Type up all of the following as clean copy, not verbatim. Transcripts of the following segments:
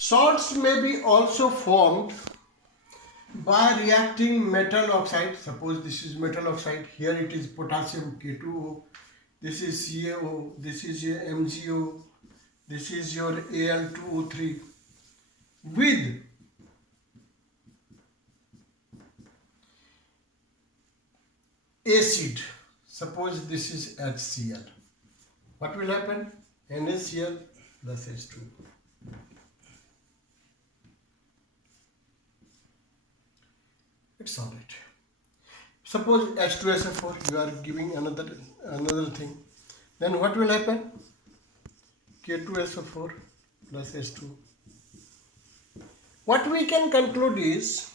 Salts may be also formed by reacting metal oxide. Suppose this is metal oxide, here it is potassium K2O, this is CaO, this is your MgO, this is your Al2O3 with acid. Suppose this is HCl. What will happen? NaCl plus H2. It's all right. Suppose H2SO4, you are giving another thing. Then what will happen? K2SO4 plus H2. What we can conclude is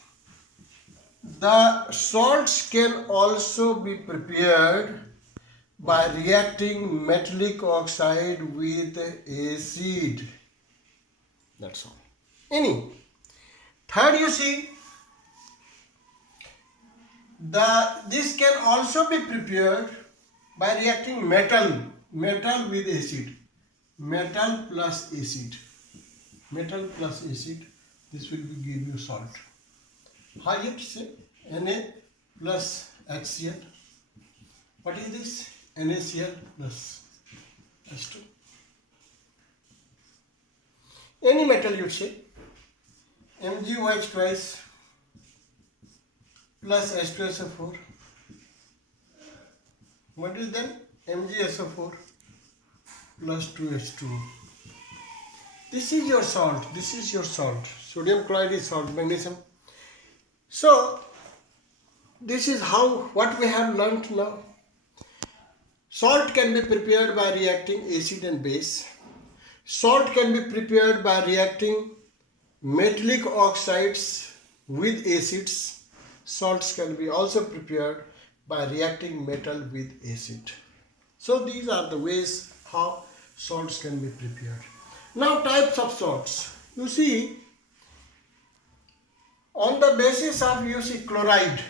the salts can also be prepared by reacting metallic oxide with acid. That's all. Third, you see, this can also be prepared by reacting metal with acid. Metal plus acid. This will give you salt. How you say? Na plus HCl. What is this? NaCl plus H2. Any metal you say. MgOH twice plus H2SO4. What is then? MgSO4 plus 2H2O. This is your salt. Sodium chloride is salt, magnesium. So, this is what we have learnt now. Salt can be prepared by reacting acid and base. Salt can be prepared by reacting metallic oxides with acids. Salts can be also prepared by reacting metal with acid. So these are the ways how salts can be prepared. Now types of salts. You see, on the basis of chloride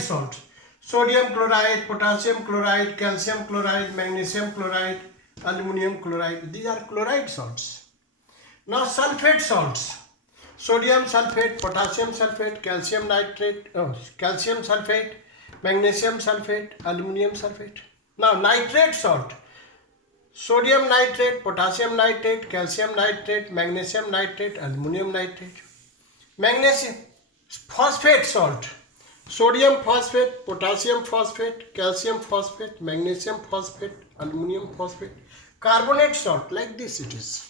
salt, sodium chloride, potassium chloride, calcium chloride, magnesium chloride, aluminum chloride, these are chloride salts. Now sulfate salts, sodium sulfate, potassium sulfate, calcium sulfate, magnesium sulfate, aluminum sulfate. Now nitrate salt, sodium nitrate, potassium nitrate, calcium nitrate, magnesium nitrate, aluminum nitrate. Magnesium phosphate salt, sodium phosphate, potassium phosphate, calcium phosphate, magnesium phosphate, aluminum phosphate. Carbonate salt, like this it is.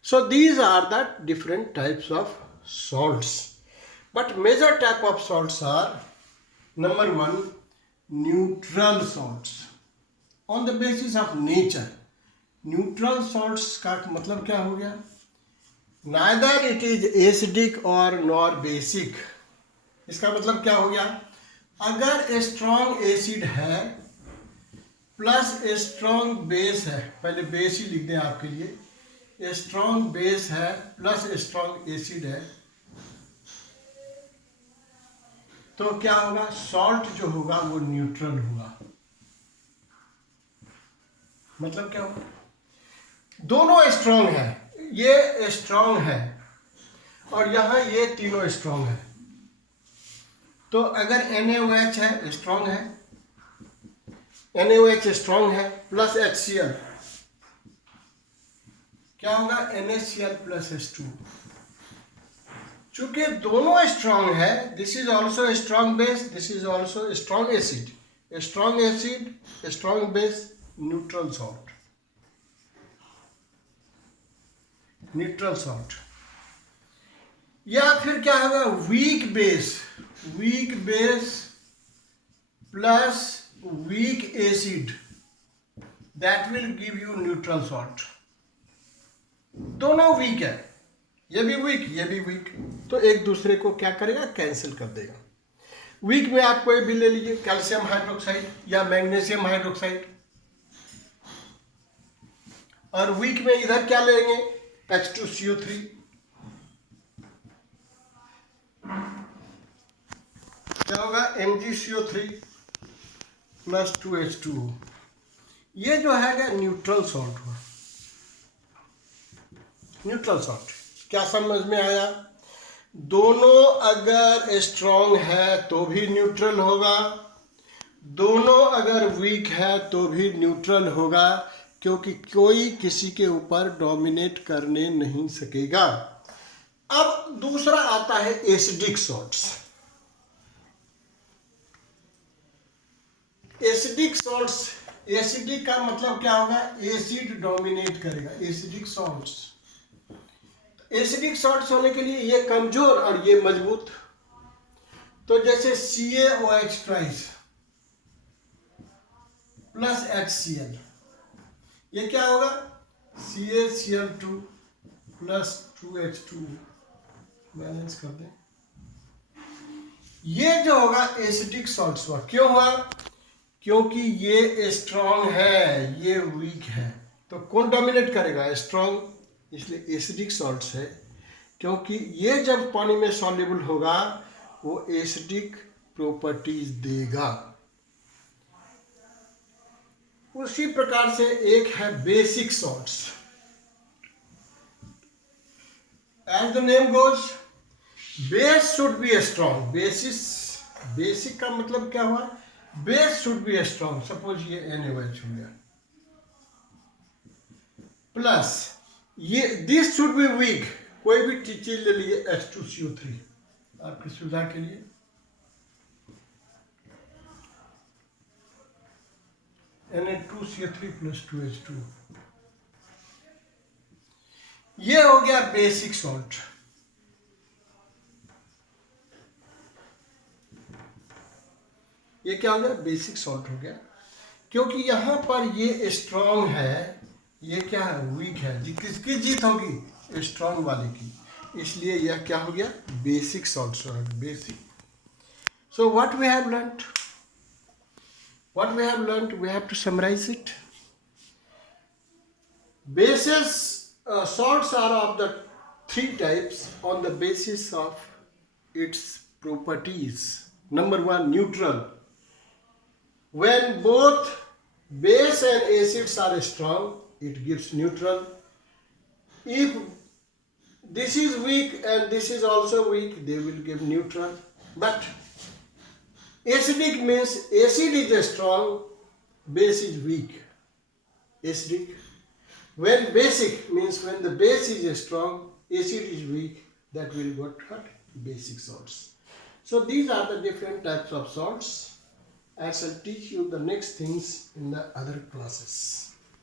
So these are the different types of salts. But major type of salts are, number one, neutral salts. On the basis of nature, neutral salts का मतलब क्या हो गया? Neither it is acidic or nor basic. इसका मतलब क्या हो गया? अगर स्ट्रॉन्ग एसिड है प्लस स्ट्रॉन्ग बेस है, पहले बेस ही लिख दें आपके लिए, स्ट्रॉन्ग बेस है प्लस स्ट्रॉन्ग एसिड है, तो क्या होगा? सॉल्ट जो होगा वो न्यूट्रल होगा. मतलब क्या होगा? दोनों स्ट्रॉन्ग है, ये स्ट्रॉन्ग है और यहाँ ये तीनों स्ट्रॉन्ग है. तो अगर NaOH है, स्ट्रॉन्ग है, NaOH स्ट्रॉन्ग है प्लस HCl, क्या होगा? NaCl plus H2. चूंकि दोनों स्ट्रॉन्ग है, this is also strong base, this is also strong acid. Strong acid, strong base, neutral salt. Neutral salt. या फिर क्या होगा? Weak base plus weak acid, that will give you neutral salt. दोनों week है, ये भी week, तो एक दूसरे को क्या करेगा? कैंसिल कर देगा. वीक में आप कोई भी ले लीजिए, कैल्शियम हाइड्रोक्साइड या मैग्नीशियम हाइड्रोक्साइड, और वीक में इधर क्या लेंगे? H2CO3. क्या होगा? MgCO3 plus 2H2O. ये जो है न्यूट्रल सॉल्ट हुआ. Neutral salt. क्या समझ में आया? दोनों अगर स्ट्रॉन्ग है तो भी न्यूट्रल होगा, दोनों अगर वीक है तो भी न्यूट्रल होगा, क्योंकि कोई किसी के ऊपर डोमिनेट करने नहीं सकेगा। अब दूसरा आता है acidic salts. Acidic salts, acidic का मतलब क्या होगा? एसिड डोमिनेट करेगा, एसिडिक सॉल्ट्स। एसिडिक सॉल्ट्स होने के लिए ये कमजोर और ये मजबूत। तो जैसे CaOH ट्वाइस प्लस HCl, ये क्या होगा? CaCl2 प्लस 2H2, बैलेंस कर दें। ये जो होगा एसिडिक सॉल्ट्स हुआ। क्यों हुआ? क्योंकि ये स्ट्रॉन्ग है, ये वीक है। तो कौन डोमिनेट करेगा? स्ट्रॉन्ग, इसलिए एसिडिक सॉल्ट्स है। क्योंकि ये जब पानी में सॉल्युबल होगा वो एसिडिक प्रॉपर्टीज देगा। उसी प्रकार से एक है basic salts. As the name goes, base should be strong. Basic का मतलब क्या हुआ? Base should be strong. Suppose ये NaOH हो गया, प्लस ये दिस शुड बी वीक। कोई भी चीज ले लिए, H2CO3 आपकी सुविधा के लिए। Na2CO3 प्लस 2H2, ये हो गया बेसिक सॉल्ट। ये क्या हो गया? बेसिक सॉल्ट हो गया। क्योंकि यहां पर ये स्ट्रॉन्ग है, ये क्या है? वीक है। किसकी जीत होगी? स्ट्रॉन्ग वाले की। इसलिए यह क्या हो गया? Basic salt. Basic. So what we have learned, we have to summarize it. Bases, salts are of the three types on the basis of its properties. Number one, neutral. When both base and acids are strong, it gives neutral. If this is weak and this is also weak, they will give neutral. But acidic means acid is strong, base is weak. Acidic. When basic means when the base is strong, acid is weak, that will get what? Basic salts. So these are the different types of salts. I shall teach you the next things in the other classes.